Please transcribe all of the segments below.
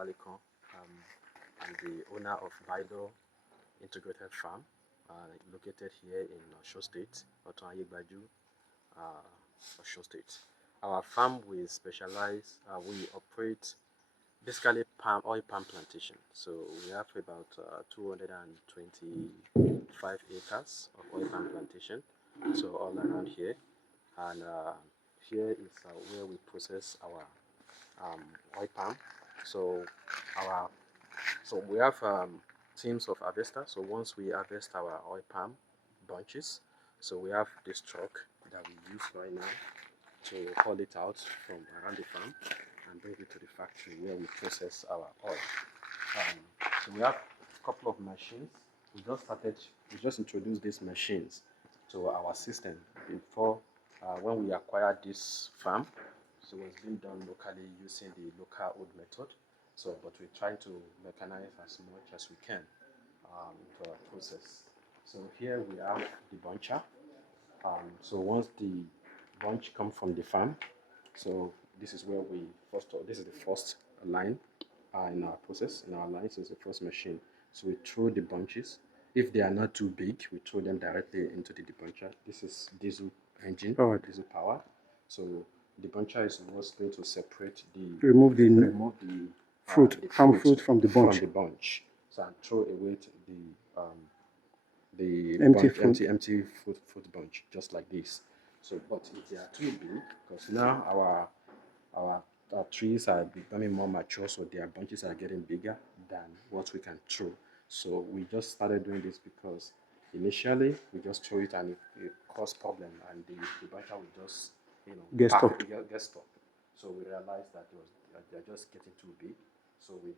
I'm the owner of Baedo Integrated Farm, located here in Osun State, Baedo, Osun State. Our farm we specialize, we operate basically palm plantation. So we have about 225 acres of oil palm plantation, so all around here, and here is where we process our oil palm. So our so we have teams of harvesters. So once we harvest our oil palm bunches, so we have this truck that we use right now to haul it out from around the farm and bring it to the factory where we process our oil. So we have a couple of machines. We just introduced these machines to our system before when we acquired this farm. So it's been done locally using the local old method. So, but we're trying to mechanize as much as we can to our process. So here we have the buncher. So once the bunch come from the farm, so this is where this is the first line in our process. In our line, so it's the first machine. So we throw the bunches. If they are not too big, we throw them directly into the debuncher. This is diesel engine, diesel power. So the debuncher is what's going to separate remove the fruit, farm fruit from the bunch. So and throw away the empty fruit bunch, just like this. So, but if they are too big, because now our trees are becoming more mature, so their bunches are getting bigger than what we can throw. So we just started doing this because initially we just throw it and it caused problem, and the buncher will just get stuck. So we realized that they're just getting too big. So we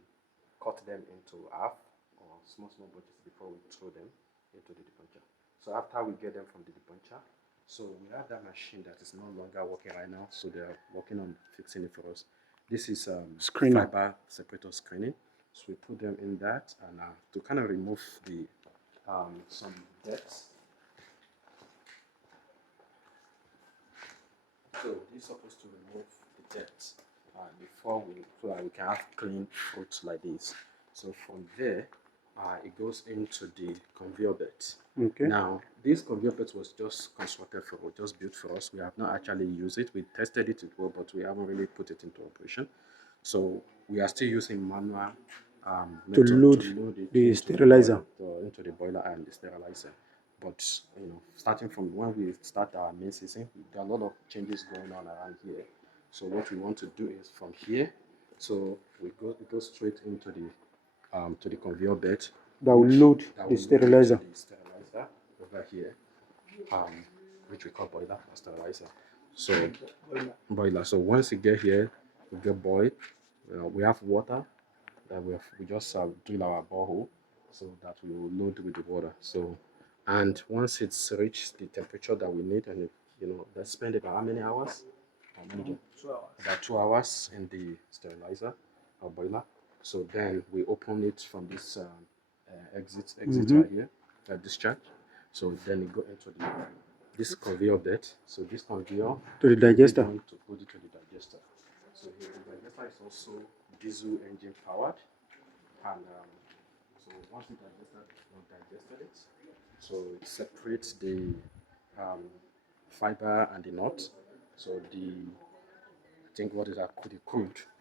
cut them into half or small bunches before we throw them into the debuncher. So after we get them from the debuncher, so we have that machine that is no longer working right now. So they're working on fixing it for us. This is fiber separator screening. So we put them in that and to kind of remove the some dirt. So this is supposed to remove the dirt so that we can have clean fruit like this. So from there, it goes into the conveyor belt. Okay. Now, this conveyor belt was just just built for us. We have not actually used it. We tested it well, but we haven't really put it into operation. So we are still using manual to load the sterilizer into the boiler and the sterilizer. But starting from when we start our main season, there are a lot of changes going on around here. So what we want to do is from here, so we go straight into the to the conveyor belt that will load the sterilizer. Over here, which we call boiler or sterilizer. So boiler. So once you get here, we get boiled. We have water that we just drill our borehole so that we will load with the water. So and once it's reached the temperature that we need, and let's spend about how many hours? 2 hours. About 2 hours in the sterilizer or boiler. So then we open it from this exit right here, discharge. So then it go into this conveyor belt. So this conveyor to the digester. To put it to the digester. So here the digester is also diesel engine powered, and so once the digester digested it, so it separates the fiber and the nut. So I think what is that? The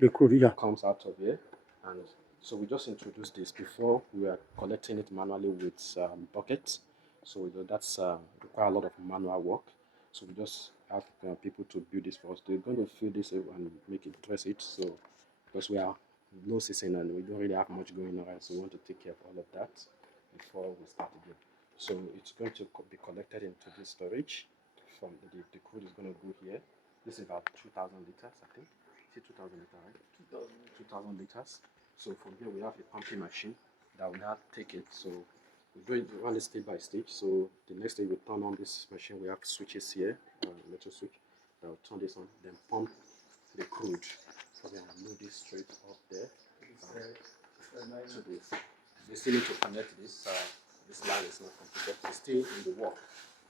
crude, yeah, comes out of here, and so we just introduced this. Before we were collecting it manually with buckets, so that's require a lot of manual work. So we just have people to build this for us. They're going to fill this and make it, dress it. So because we are low season and we don't really have much going on, right? So we want to take care of all of that before we start again. So it's going to be collected into this storage. From the crude is going to go here. This is about 2,000 liters, I think. See 2,000 liters, right? 2,000 liters. So from here we have a pumping machine that will now take it. So we run it stage by stage. So the next day we turn on this machine. We have switches here, metal switch that will turn this on, then pump the crude. So then load this straight up there. They still need to connect this. This line is not completed. It's still in the work.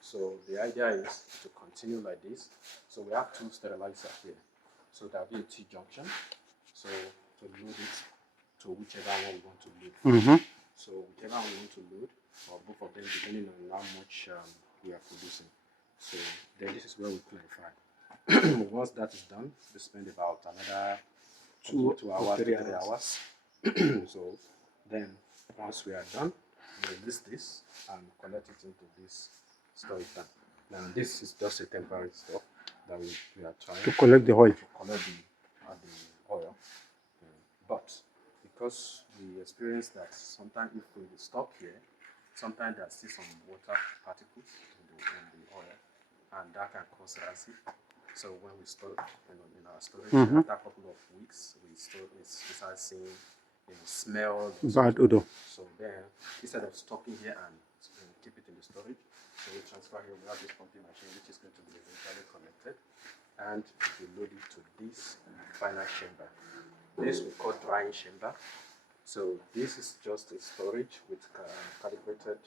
So the idea is to continue like this. So we have two sterilizers here. So there'll be a T junction. So to load it to whichever one we want to load. So whichever one we want to load, or both of them, depending on how much we are producing. So then this is where we clarify. Once that is done, we spend about another 2 hours, 3 hours. So then once we are done, we release this and collect it into this storage tank. Now this is just a temporary stuff that we are trying to collect the oil. To collect the oil. But because we experience that sometimes if we stop here, sometimes there's still some water particles in the oil, and that can cause acid. So when we store in our storage, after a couple of weeks, we start seeing smell, bad odor. So then instead of stopping here and keep it in the storage, so we transfer here. We have this pumping machine which is going to be eventually connected, and we load it to this final chamber. This we call drying chamber. So this is just a storage with calibrated.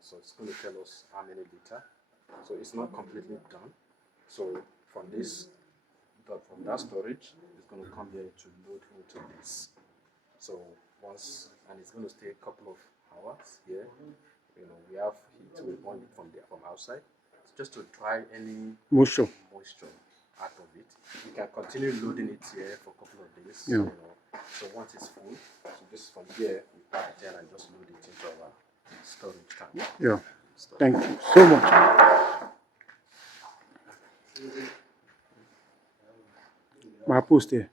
So it's going to tell us how many liter. So it's not completely done. So from that storage, it's going to come here to load into this. So once, and it's going to stay a couple of hours here. We have heat. We burn it from outside, just to dry any moisture out of it. We can continue loading it here for a couple of days. So once it's full, so just from here we pack it and just load it into our storage tank. Thank you so much. My post here.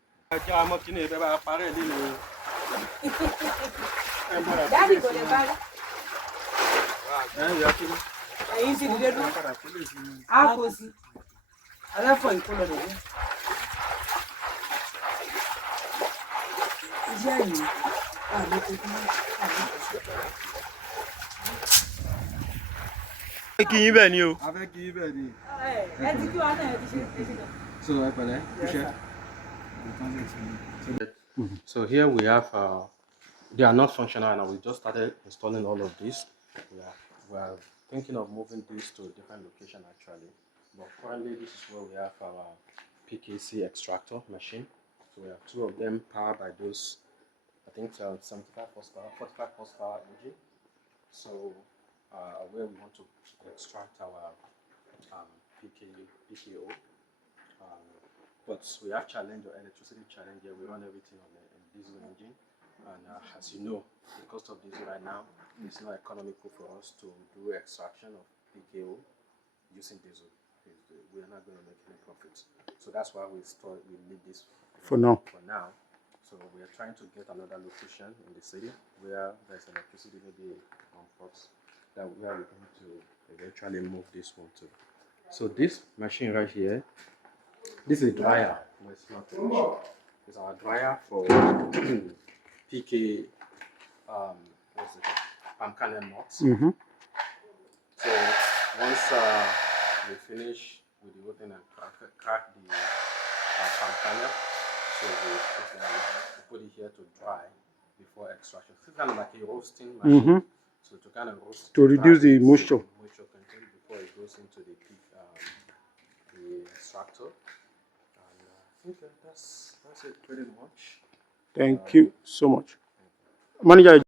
So here we have, they are not functional and we just started installing all of this. We are thinking of moving this to a different location actually, but currently this is where we have our PKC extractor machine. So we have 2 of them powered by those, I think 75 horsepower, 45 horsepower engine. So where we want to extract our PKO. But we have electricity challenge here. We run everything on a diesel engine, and as you know, the cost of diesel right now is not economical for us to do extraction of PKO using diesel. We are not going to make any profits, so that's why we need this for now. So we are trying to get another location in the city where there's electricity, maybe on ports, that where we're going to eventually move this one to. So this machine right here, this is a dryer. It's not a machine. It's our dryer for PK, what's it called? Palm kernel nuts. So once we finish with the whole thing and crack the palm kernel, so we put it here to dry before extraction. It's kind of like a roasting machine. So to kind of roast, to reduce the moisture content before it goes into the extractor. And I think that's it pretty much. Thank you so much. Manager.